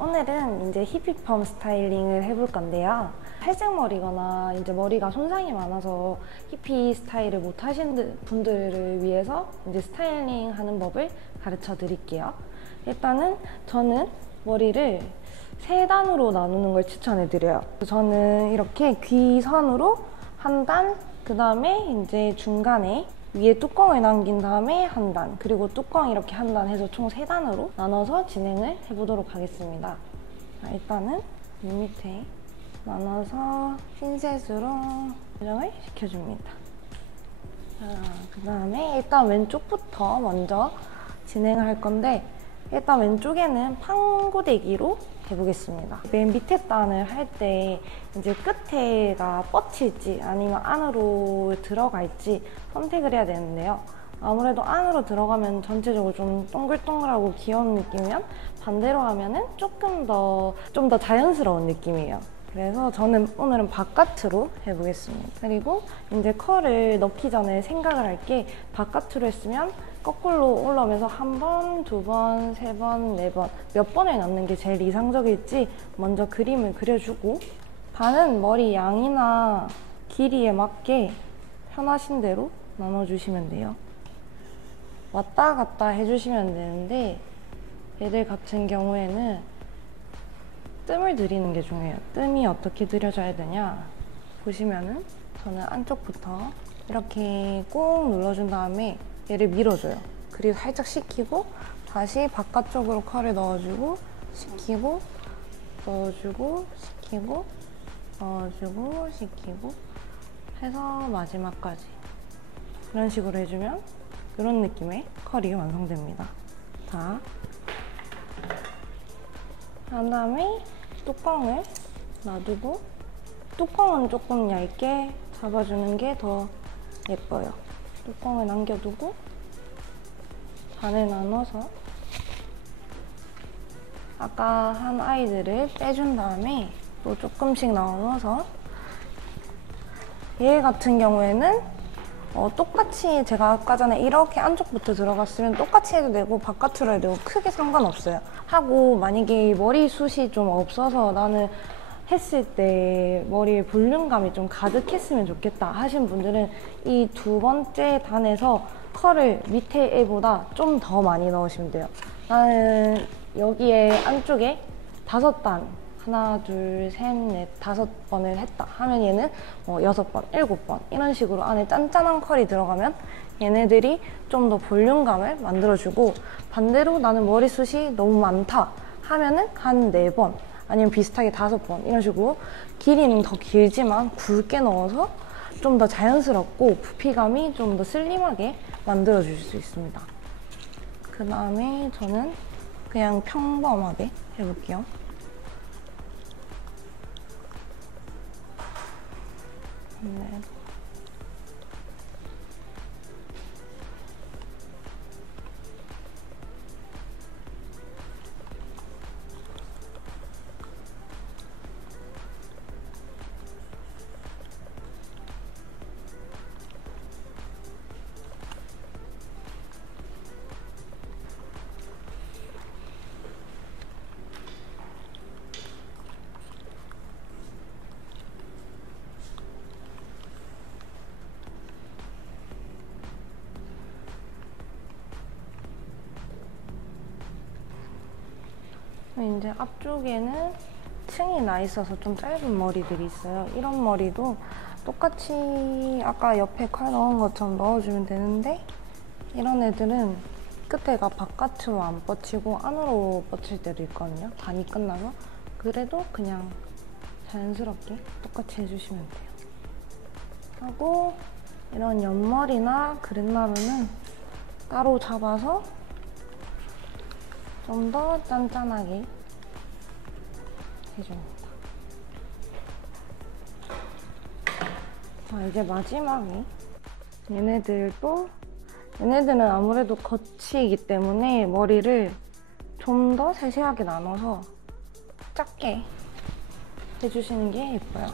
오늘은 이제 히피펌 스타일링을 해볼 건데요. 탈색머리거나 이제 머리가 손상이 많아서 히피 스타일을 못 하시는 분들을 위해서 이제 스타일링 하는 법을 가르쳐 드릴게요. 일단은 저는 머리를 세 단으로 나누는 걸 추천해 드려요. 저는 이렇게 귀선으로 한 단, 그 다음에 이제 중간에 위에 뚜껑을 남긴 다음에 한 단, 그리고 뚜껑 이렇게 한 단 해서 총 세 단으로 나눠서 진행을 해보도록 하겠습니다. 자, 일단은 이 밑에 나눠서 핀셋으로 고정을 시켜줍니다. 자, 그 다음에 일단 왼쪽부터 먼저 진행을 할 건데, 일단 왼쪽에는 판고데기로 해보겠습니다. 맨 밑에 단을 할 때 이제 끝에가 뻗칠지 아니면 안으로 들어갈지 선택을 해야 되는데요. 아무래도 안으로 들어가면 전체적으로 좀 동글동글하고 귀여운 느낌이면, 반대로 하면은 좀 더 자연스러운 느낌이에요. 그래서 저는 오늘은 바깥으로 해보겠습니다. 그리고 이제 컬을 넣기 전에 생각을 할 게, 바깥으로 했으면 거꾸로 올라오면서 한 번, 두 번, 세 번, 네 번 몇 번을 넣는 게 제일 이상적일지 먼저 그림을 그려주고, 반은 머리 양이나 길이에 맞게 편하신 대로 나눠주시면 돼요. 왔다 갔다 해주시면 되는데, 얘들 같은 경우에는 뜸을 들이는 게 중요해요. 뜸이 어떻게 들여져야 되냐, 보시면은 저는 안쪽부터 이렇게 꾹 눌러준 다음에 얘를 밀어줘요. 그리고 살짝 식히고 다시 바깥쪽으로 컬을 넣어주고 식히고 넣어주고 식히고 넣어주고 식히고 해서 마지막까지 이런 식으로 해주면 이런 느낌의 컬이 완성됩니다. 자, 그 다음에 뚜껑을 놔두고, 뚜껑은 조금 얇게 잡아주는 게 더 예뻐요. 뚜껑을 남겨두고 반을 나눠서 아까 한 아이들을 빼준 다음에 또 조금씩 나눠서, 얘 같은 경우에는 똑같이 제가 아까 전에 이렇게 안쪽부터 들어갔으면 똑같이 해도 되고 바깥으로 해도 되고 크게 상관없어요. 하고 만약에 머리숱이 좀 없어서 나는 했을 때 머리에 볼륨감이 좀 가득했으면 좋겠다 하신 분들은 이 두 번째 단에서 컬을 밑에 애보다 좀 더 많이 넣으시면 돼요. 나는 여기에 안쪽에 5단, 하나, 둘, 셋, 넷, 5번을 했다 하면 얘는 6번, 7번 이런 식으로 안에 짠짠한 컬이 들어가면 얘네들이 좀 더 볼륨감을 만들어주고, 반대로 나는 머리숱이 너무 많다 하면은 한 4번 아니면 비슷하게 5번 이런 식으로 길이는 더 길지만 굵게 넣어서 좀 더 자연스럽고 부피감이 좀 더 슬림하게 만들어 주실 수 있습니다. 그 다음에 저는 그냥 평범하게 해볼게요. 네. 이제 앞쪽에는 층이 나 있어서 좀 짧은 머리들이 있어요. 이런 머리도 똑같이 아까 옆에 컬 넣은 것처럼 넣어주면 되는데, 이런 애들은 끝에가 바깥으로 안 뻗치고 안으로 뻗칠 때도 있거든요. 단이 끝나서. 그래도 그냥 자연스럽게 똑같이 해주시면 돼요. 하고 이런 옆머리나 그랜마루는 따로 잡아서 좀 더 짠짠하게 해줍니다. 자, 이제 마지막에 얘네들은 아무래도 겉이기 때문에 머리를 좀 더 세세하게 나눠서 작게 해주시는 게 예뻐요.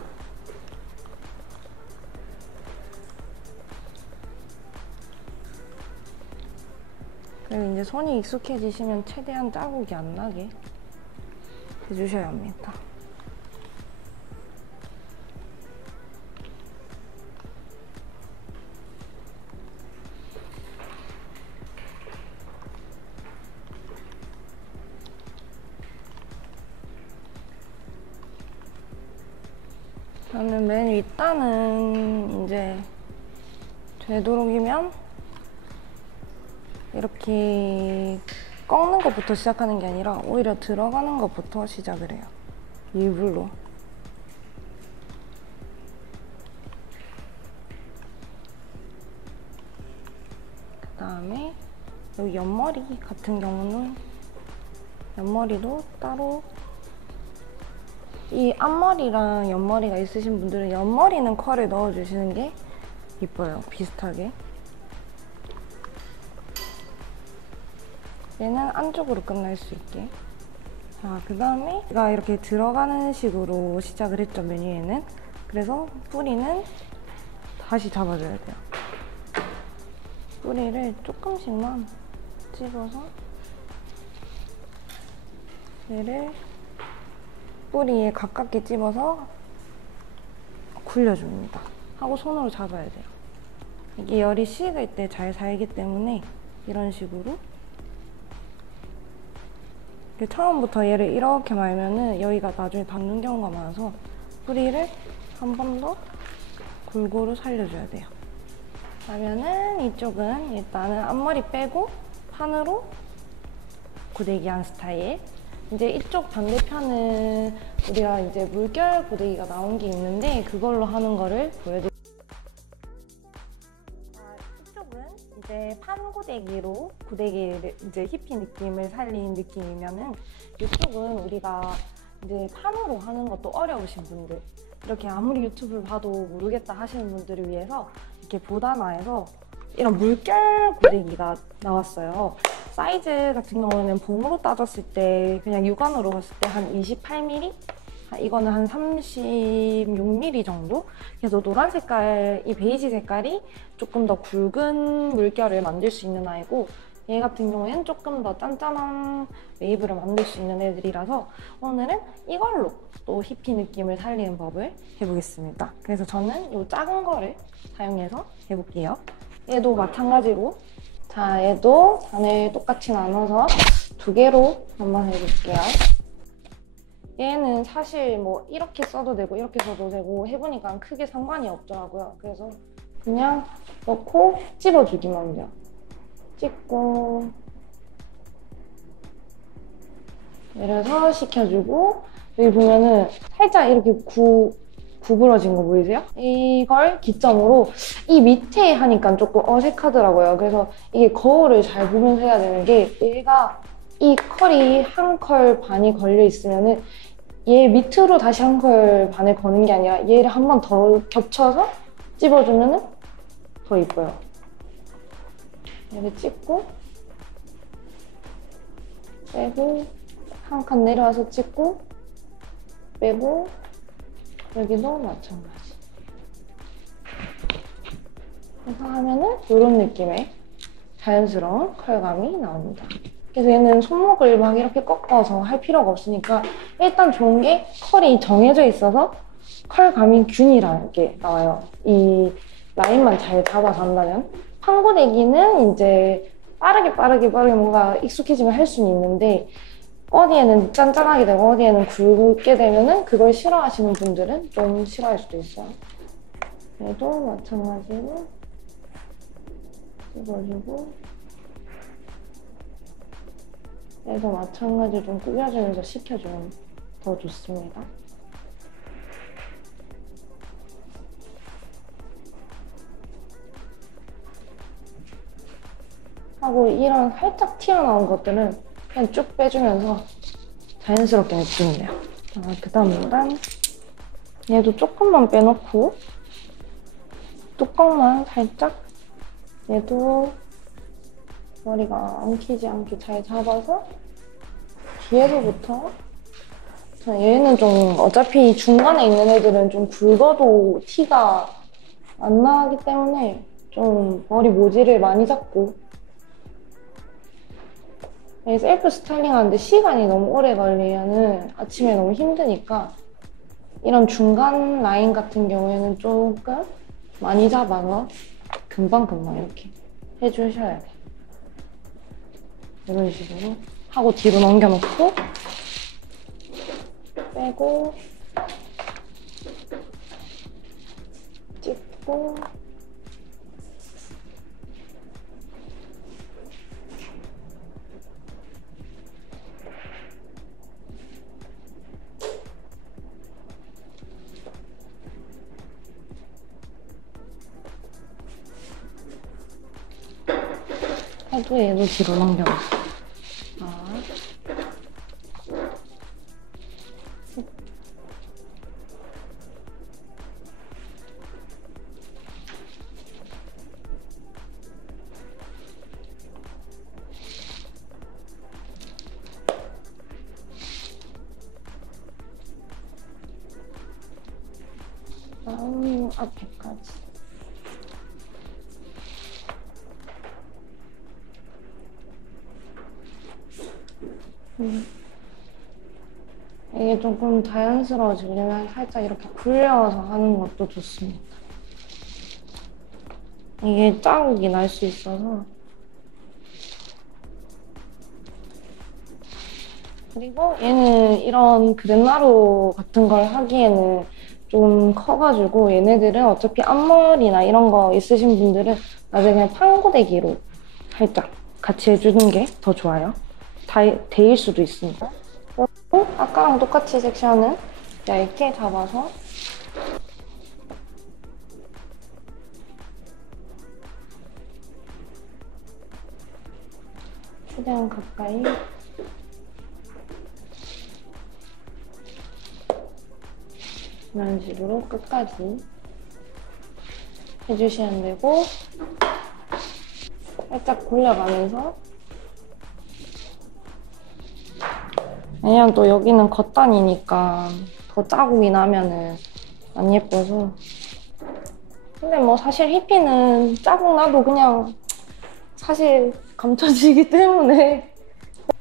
그리고 이제 손이 익숙해지시면 최대한 자국이 안 나게 해주셔야 합니다. 저는 맨 윗단은 이제 되도록이면 이렇게 꺾는 것부터 시작하는 게 아니라 오히려 들어가는 것부터 시작을 해요. 일부러. 그 다음에 여기 옆머리 같은 경우는 옆머리도 따로, 이 앞머리랑 옆머리가 있으신 분들은 옆머리는 컬을 넣어주시는 게 이뻐요. 비슷하게. 얘는 안쪽으로 끝날 수 있게. 자, 그 다음에 제가 이렇게 들어가는 식으로 시작을 했죠, 메뉴에는. 그래서 뿌리는 다시 잡아줘야 돼요. 뿌리를 조금씩만 집어서 얘를 뿌리에 가깝게 집어서 굴려줍니다. 하고 손으로 잡아야 돼요. 이게 열이 식을 때 잘 살기 때문에 이런 식으로 처음부터 얘를 이렇게 말면은 여기가 나중에 닿는 경우가 많아서 뿌리를 한 번 더 골고루 살려줘야 돼요. 그러면은 이쪽은 일단은 앞머리 빼고 판으로 고데기한 스타일. 이제 이쪽 반대편은 우리가 이제 물결 고데기가 나온 게 있는데 그걸로 하는 거를 보여드릴게요. 이쪽은 이제 판 고데기로 고데기를 이제 히피 느낌을 살린 느낌이면은 이쪽은 우리가 이제 판으로 하는 것도 어려우신 분들, 이렇게 아무리 유튜브를 봐도 모르겠다 하시는 분들을 위해서 이렇게 보다나에서 이런 물결 고데기가 나왔어요. 사이즈 같은 경우는 봉으로 따졌을 때 그냥 육안으로 봤을 때 한 28mm? 이거는 한 36mm 정도? 그래서 노란 색깔, 이 베이지 색깔이 조금 더 굵은 물결을 만들 수 있는 아이고, 얘 같은 경우에는 조금 더 짠짠한 웨이브를 만들 수 있는 애들이라서 오늘은 이걸로 또 히피 느낌을 살리는 법을 해보겠습니다. 그래서 저는 이 작은 거를 사용해서 해볼게요. 얘도 마찬가지로, 자, 얘도 잔을 똑같이 나눠서 2개로 한번 해볼게요. 얘는 사실 뭐 이렇게 써도 되고 이렇게 써도 되고 해보니까 크게 상관이 없더라고요. 그래서 그냥 넣고 찝어주기만 돼요. 찍고 내려서 식혀주고, 여기 보면은 살짝 이렇게 구부러진 거 보이세요? 이걸 기점으로 이 밑에 하니까 조금 어색하더라고요. 그래서 이게 거울을 잘 보면서 해야 되는 게, 얘가 이 컬이 한 컬 반이 걸려 있으면은 얘 밑으로 다시 한 컬 반을 거는 게 아니라 얘를 한 번 더 겹쳐서 찝어주면은 더 이뻐요. 얘를 찍고 빼고 한 칸 내려와서 찍고 빼고, 여기도 마찬가지. 그래서 하면은 이런 느낌의 자연스러운 컬감이 나옵니다. 그래서 얘는 손목을 막 이렇게 꺾어서 할 필요가 없으니까 일단 좋은 게 컬이 정해져 있어서 컬감이 균일하게 나와요. 이 라인만 잘 잡아서 한다면. 판고데기는 이제 빠르게 뭔가 익숙해지면 할 수는 있는데, 어디에는 짠짠하게 되고 어디에는 굵게 되면은 그걸 싫어하시는 분들은 좀 싫어할 수도 있어요. 얘도 마찬가지로 찍어주고, 얘도 마찬가지로 좀 꾸겨주면서 식혀주면 더 좋습니다. 하고 이런 살짝 튀어나온 것들은 그냥 쭉 빼주면서 자연스럽게 냅두면 돼요. 그 다음은 얘도 조금만 빼놓고 뚜껑만 살짝, 얘도 머리가 엉키지 않게 잘 잡아서 뒤에서부터, 얘는 좀 어차피 중간에 있는 애들은 좀 굵어도 티가 안 나기 때문에 좀 머리 모지를 많이 잡고 셀프 스타일링 하는데 시간이 너무 오래 걸리면은 아침에 너무 힘드니까 이런 중간 라인 같은 경우에는 조금 많이 잡아서 금방금방 이렇게 해주셔야 돼요. 이런 식으로 하고 뒤로 넘겨놓고 빼고 찍고 해도 얘도 뒤로 넘겨놔. 다음 앞에까지. 이게 조금 자연스러워지려면 살짝 이렇게 굴려서 하는 것도 좋습니다. 이게 자국이 날 수 있어서. 그리고 얘는 이런 그랜마루 같은 걸 하기에는 좀 커가지고 얘네들은 어차피 앞머리나 이런 거 있으신 분들은 나중에 그냥 판고데기로 살짝 같이 해주는 게 더 좋아요. 데일 수도 있으니까. 그리고 아까랑 똑같이 섹션은 얇게 잡아서 최대한 가까이 이런 식으로 끝까지 해주시면 되고 살짝 골려가면서 왜냐면 또 여기는 겉단이니까 더 자국이 나면은 안 예뻐서 근데 뭐 사실 히피는 자국 나도 그냥 사실 감춰지기 때문에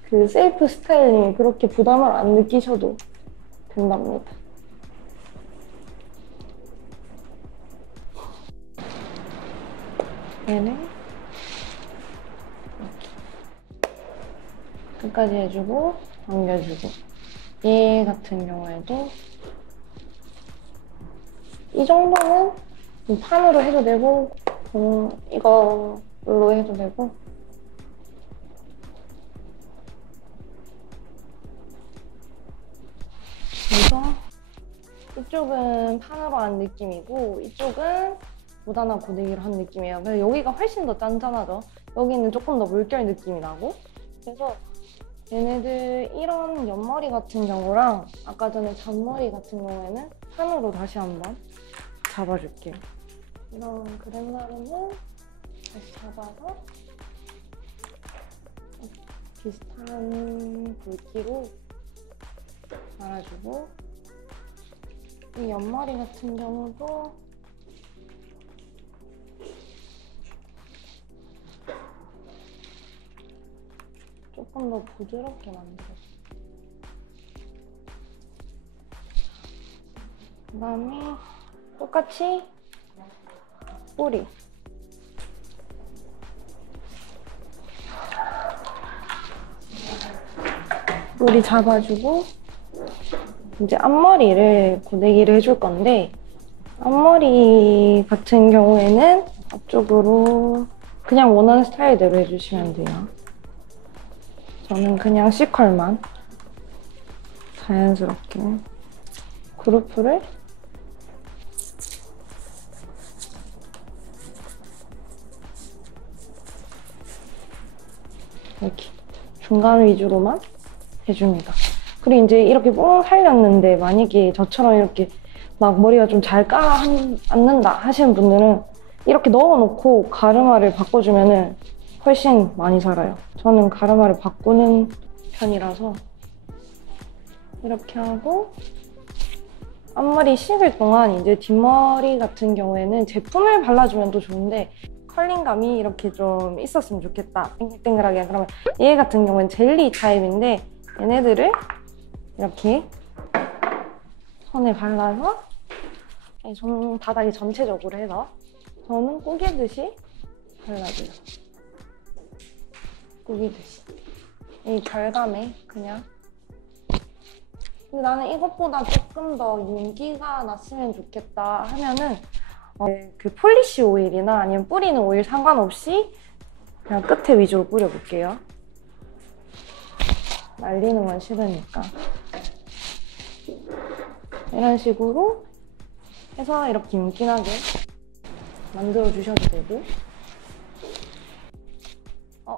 그 셀프 스타일링에 그렇게 부담을 안 느끼셔도 된답니다. 얘는 이렇게 끝까지 해주고 넘겨주고 얘 같은 경우에도 이 정도는 판으로 해도 되고 이걸로 해도 되고 그래서 이쪽은 판으로 한 느낌이고 이쪽은 무단한 고데기로 한 느낌이에요. 그래서 여기가 훨씬 더 짠짠하죠. 여기는 조금 더 물결 느낌이 나고 그래서 얘네들 이런 옆머리 같은 경우랑 아까 전에 잔머리 같은 경우에는 판으로 다시 한번 잡아줄게요. 이런 그랜마루는 다시 잡아서 비슷한 굵기로 말아주고 이 옆머리 같은 경우도 조금 더 부드럽게 만들어줘요. 그 다음에 똑같이 뿌리 잡아주고 이제 앞머리를 고데기를 해줄 건데 앞머리 같은 경우에는 앞쪽으로 그냥 원하는 스타일대로 해주시면 돼요. 저는 그냥 C컬만 자연스럽게 그루프를 이렇게 중간 위주로만 해줍니다. 그리고 이제 이렇게 뽕 살렸는데 만약에 저처럼 이렇게 막 머리가 좀 잘 가라앉는다 하시는 분들은 이렇게 넣어놓고 가르마를 바꿔주면은 훨씬 많이 살아요. 저는 가르마를 바꾸는 편이라서 이렇게 하고 앞머리 식을 동안 이제 뒷머리 같은 경우에는 제품을 발라주면 또 좋은데 컬링감이 이렇게 좀 있었으면 좋겠다. 땡글땡글하게. 그러면 얘 같은 경우는 젤리 타입인데 얘네들을 이렇게 손에 발라서 손바닥이 전체적으로 해서 저는 꾸기듯이 발라줘요. 꾸기듯이. 이 결감에 그냥. 근데 나는 이것보다 조금 더 윤기가 났으면 좋겠다 하면은 그 폴리시 오일이나 아니면 뿌리는 오일 상관없이 그냥 끝에 위주로 뿌려볼게요. 말리는 건 싫으니까. 이런 식으로 해서 이렇게 윤기나게 만들어 주셔도 되고,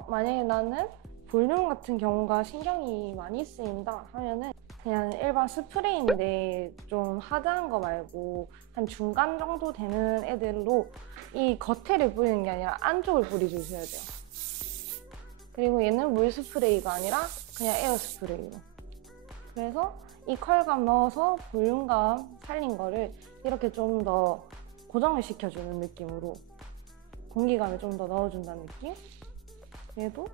만약에 나는 볼륨 같은 경우가 신경이 많이 쓰인다 하면은 그냥 일반 스프레이인데 좀 하드한 거 말고 한 중간 정도 되는 애들로 이 겉에를 뿌리는 게 아니라 안쪽을 뿌려주셔야 돼요. 그리고 얘는 물 스프레이가 아니라 그냥 에어 스프레이로. 그래서 이 컬감 넣어서 볼륨감 살린 거를 이렇게 좀 더 고정을 시켜주는 느낌으로 공기감을 좀 더 넣어준다는 느낌? 얘도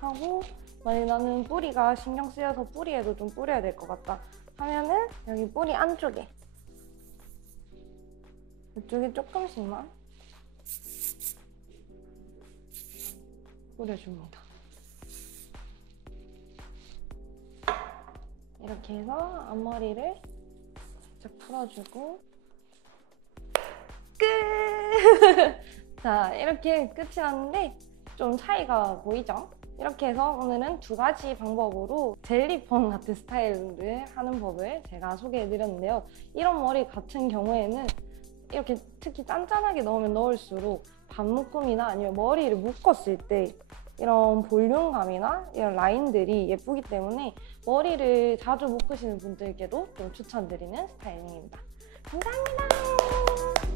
하고, 만약에 나는 뿌리가 신경 쓰여서 뿌리에도 좀 뿌려야 될 것 같다 하면은 여기 뿌리 안쪽에 이쪽에 조금씩만 뿌려줍니다. 이렇게 해서 앞머리를 살짝 풀어주고 끝! 자, 이렇게 끝이 났는데 좀 차이가 보이죠? 이렇게 해서 오늘은 두 가지 방법으로 젤리폰 같은 스타일을 하는 법을 제가 소개해드렸는데요. 이런 머리 같은 경우에는 이렇게 특히 짠짠하게 넣으면 넣을수록 반묶음이나 아니면 머리를 묶었을 때 이런 볼륨감이나 이런 라인들이 예쁘기 때문에 머리를 자주 묶으시는 분들께도 좀 추천드리는 스타일링입니다. 감사합니다.